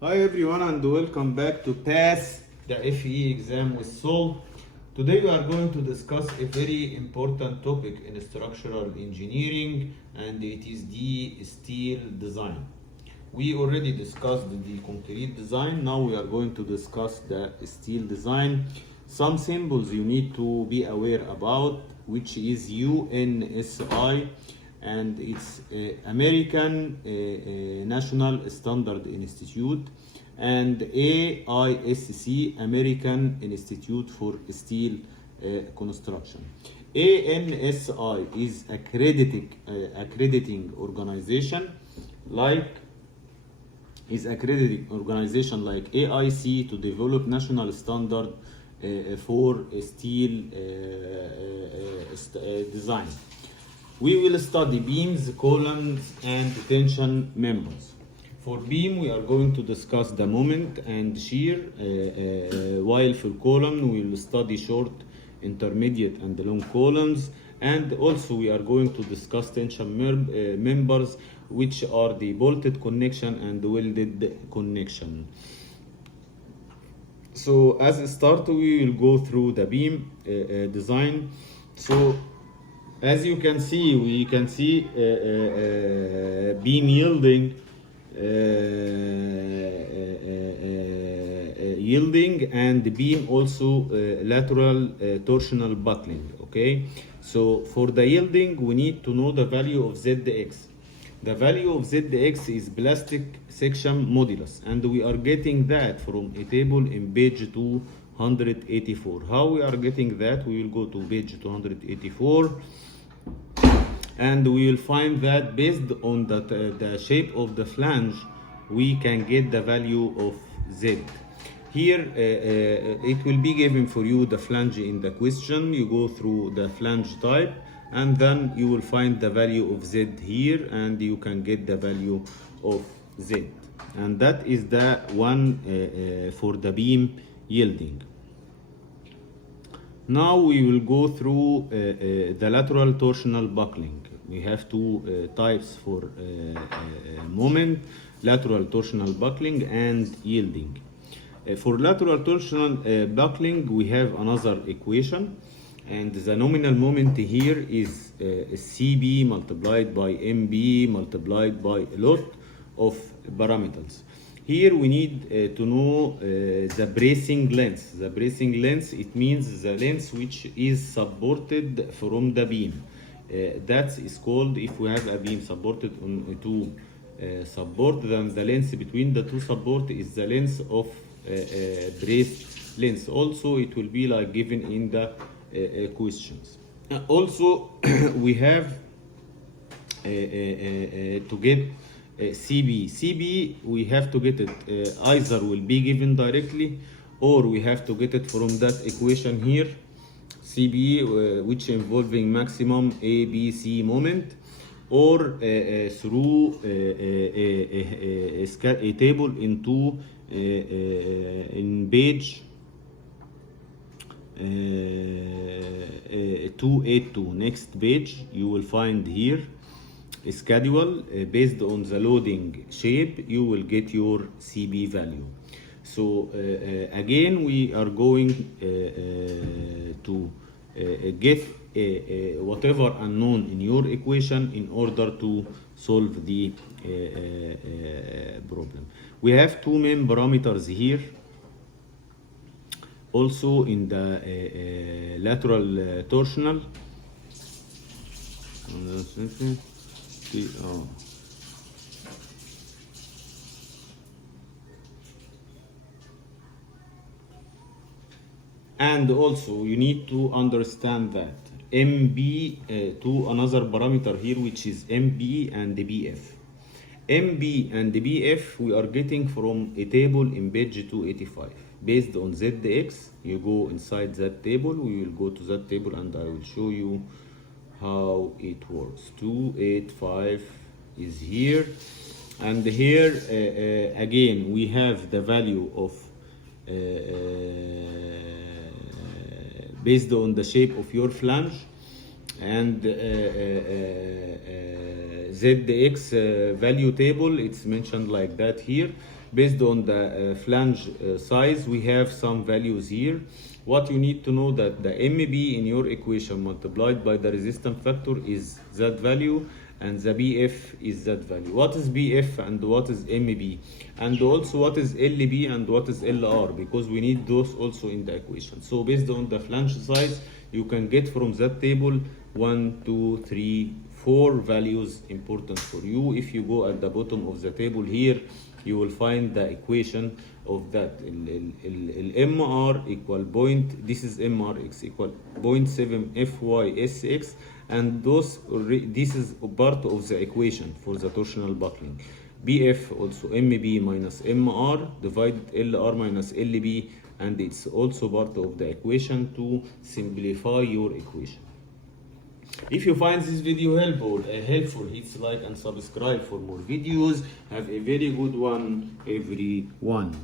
Hi everyone and welcome back to Pass the FE exam with Sol. Today we are going to discuss a very important topic in structural engineering, and it is the steel design. We already discussed the concrete design. Now we are going to discuss the steel design. Some symbols you need to be aware about, which is UNSI, and it's American National Standard Institute, and AISC, American Institute for Steel Construction. ANSI is accrediting organization like like AIC to develop national standard for steel design. We will study beams, columns, and tension members. For beam, we are going to discuss the moment and shear, while for column, we will study short, intermediate, and long columns. And also, we are going to discuss tension members, which are the bolted connection and welded connection. So, as a start, we will go through the beam design. So, as you can see, we can see beam yielding, and beam also lateral torsional buckling. Okay, so for the yielding, we need to know the value of ZX. The value of ZX is plastic section modulus, and we are getting that from a table in page 284. How we are getting that? We will go to page 284. And we will find that based on the shape of the flange, we can get the value of Z. Here, it will be given for you the flange in the question. You go through the flange type, and then you will find the value of Z here, and you can get the value of Z. And that is the one for the beam yielding. Now we will go through the lateral torsional buckling. We have two types for moment: lateral torsional buckling and yielding. For lateral torsional buckling, we have another equation, and the nominal moment here is CB multiplied by MB multiplied by a lot of parameters. Here we need to know the bracing length. The bracing length, it means the length which is supported from the beam. That is called, if we have a beam supported on two support, then the length between the two support is the length of brace length. Also, it will be like given in the questions. Also, we have to get CB, we have to get it either will be given directly, or we have to get it from that equation here, CB, which involving maximum ABC moment, or through a table into in page 282. Next page, you will find here a schedule based on the loading shape. You will get your CB value. So again, we are going to get whatever unknown in your equation in order to solve the problem. We have two main parameters here. Also in the lateral torsional. And also you need to understand that MB to another parameter here, which is MB and BF. MB and BF we are getting from a table in page 285. Based on ZX, you go inside that table. We will go to that table and I will show you how it works. 285 is here, and here again we have the value of based on the shape of your flange, and ZX value table, it's mentioned like that here. based on the flange size. We have some values here. What you need to know that the MB in your equation multiplied by the resistance factor is that value, and the BF is that value. What is BF and what is MB, and also what is LB and what is LR, because we need those also in the equation. So based on the flange size, you can get from that table 1, 2, 3, 4 values important for you. If you go at the bottom of the table here, you will find the equation of that. MR equal point, this is MRX equal 0.7 FYSX, and this is part of the equation for the torsional buckling. BF also MB minus MR divided LR minus LB, and it's also part of the equation to simplify your equation. If you find this video helpful, hit like and subscribe for more videos. Have a very good one, everyone.